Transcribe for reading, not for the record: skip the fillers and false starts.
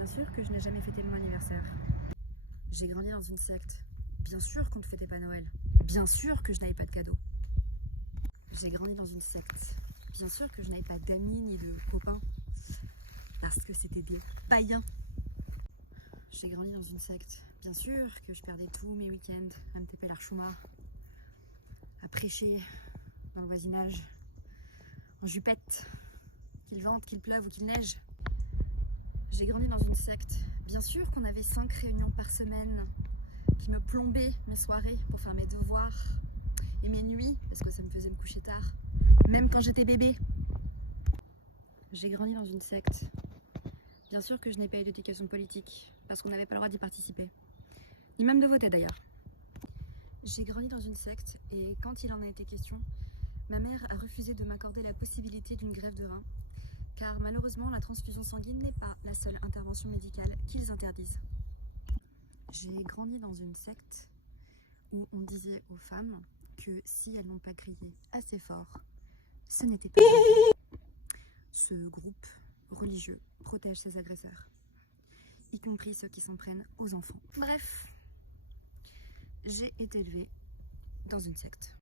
Bien sûr que je n'ai jamais fêté mon anniversaire. J'ai grandi dans une secte. Bien sûr qu'on ne fêtait pas Noël. Bien sûr que je n'avais pas de cadeaux. J'ai grandi dans une secte. Bien sûr que je n'avais pas d'amis ni de copains. Parce que c'était des païens. J'ai grandi dans une secte. Bien sûr que je perdais tous mes week-ends à me taper l'archouma, à prêcher dans le voisinage, en jupette, qu'il vente, qu'il pleuve ou qu'il neige. J'ai grandi dans une secte. Bien sûr qu'on avait 5 réunions par semaine qui me plombaient mes soirées pour faire mes devoirs et mes nuits, parce que ça me faisait me coucher tard, même quand j'étais bébé. J'ai grandi dans une secte. Bien sûr que je n'ai pas eu d'éducation politique, parce qu'on n'avait pas le droit d'y participer, ni même de voter d'ailleurs. J'ai grandi dans une secte et quand il en a été question, ma mère a refusé de m'accorder la possibilité d'une greffe de rein, car malheureusement la transfusion sanguine n'est pas la seule intervention médicale qu'ils interdisent. J'ai grandi dans une secte où on disait aux femmes que si elles n'ont pas crié assez fort, ce n'était pas grave. Ce groupe religieux protège ses agresseurs, y compris ceux qui s'en prennent aux enfants. Bref, j'ai été élevée dans une secte.